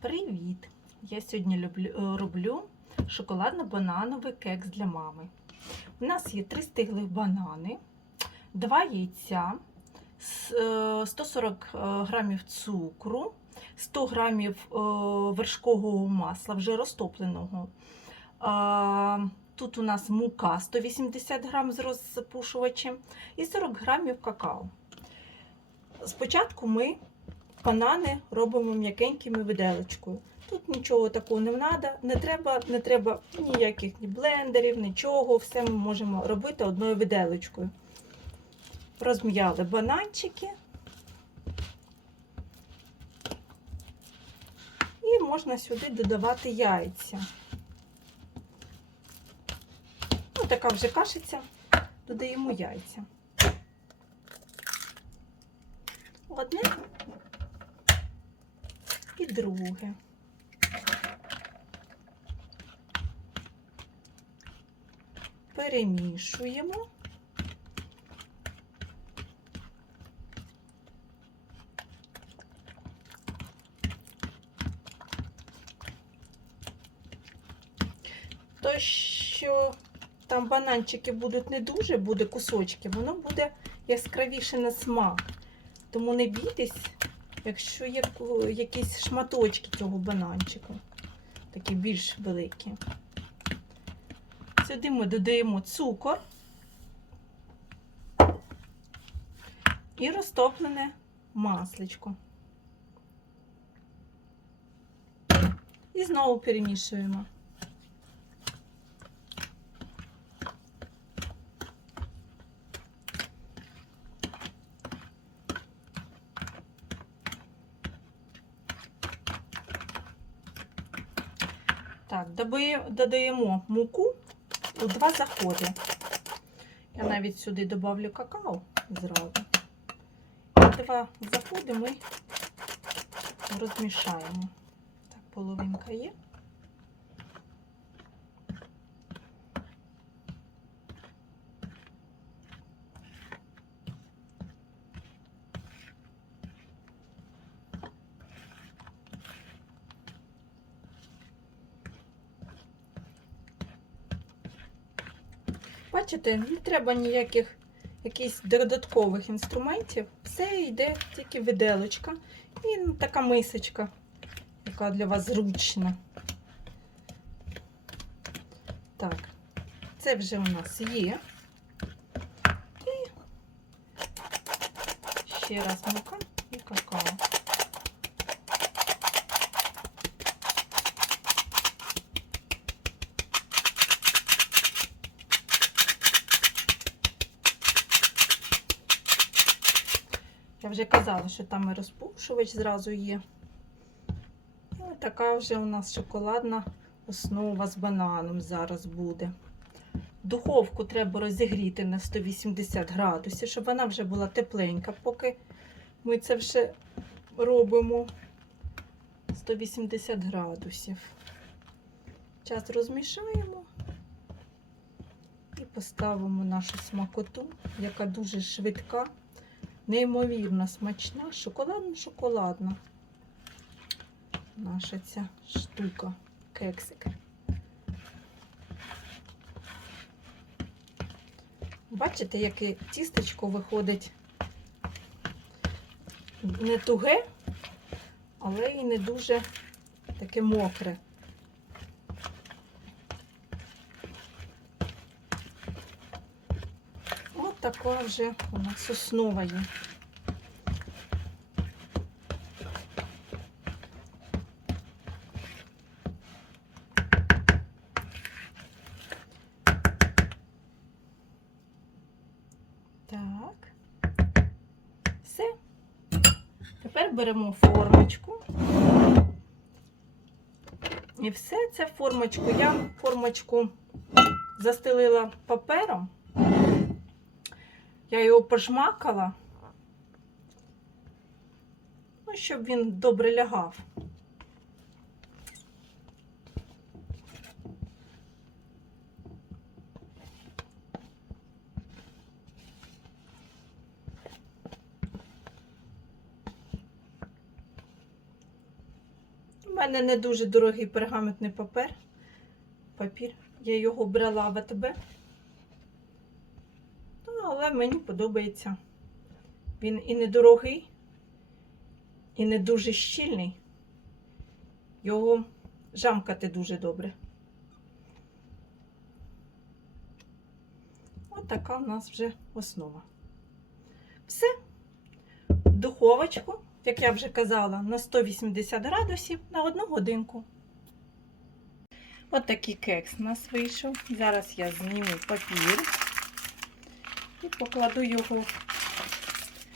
Привіт! Я сьогодні люблю, е, роблю шоколадно-банановий кекс для мами. У нас є три стиглих банани, два яйця, е, 140 е, грамів цукру, 100 грамів е, вершкового масла, вже розтопленого. Тут у нас мука 180 грам з розпушувачем і 40 грамів какао. Спочатку ми банани робимо м'якенькими виделочкою. Тут нічого такого не треба, не треба, не треба ніяких ні блендерів, нічого. Все ми можемо робити одною виделочкою. Розм'яли бананчики. І можна сюди додавати яйця. Ну, така вже кашиця, додаємо яйця. Одне і друге. Перемішуємо. То, що там бананчики будуть не дуже, буде кусочки, воно буде яскравіше на смак. Тому не бійтесь, якщо є якісь шматочки цього бананчику, такі більш великі. Сюди ми додаємо цукор і розтоплене масличко. І знову перемішуємо. Так, додаємо муку у два заходи. Я навіть сюди додавлю какао зразу. І два заходи ми розмішаємо. Так, половинка є. Бачите, не треба ніяких якихось додаткових інструментів. Все йде тільки виделочка і така мисочка, яка для вас зручна. Так, це вже у нас є. І ще раз мука і какао. Я вже казала, що там і розпушувач зразу є. І така вже у нас шоколадна основа з бананом зараз буде. Духовку треба розігріти на 180 градусів, щоб вона вже була тепленька, поки ми це вже робимо 180 градусів. Зараз розмішаємо і поставимо нашу смакоту, яка дуже швидка неймовірно смачна, шоколадно-шоколадна. Наша ця штука, кексик. Бачите, яке тістечко виходить не туге, але і не дуже таке мокре. От така вже у нас є. Так. Все. Тепер беремо формочку. І все це формочку. Я формочку застелила папером. Я його пожмакала, ну, щоб він добре лягав. У мене не дуже дорогий пергаментний папер. Папір. Я його брала в АТБ. Ну, але мені подобається. Він і недорогий, і не дуже щільний. Його жамкати дуже добре. Ось така у нас вже основа. Все. В духовочку, як я вже казала, на 180 градусів на одну годинку. От такий кекс у нас вийшов. Зараз я зніму папір і покладу його,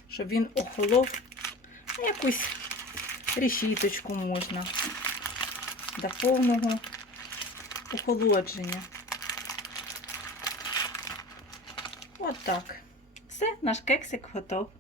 щоб він охолов. На якусь решіточку можна до повного охолодження. От. Все, наш кексик готов.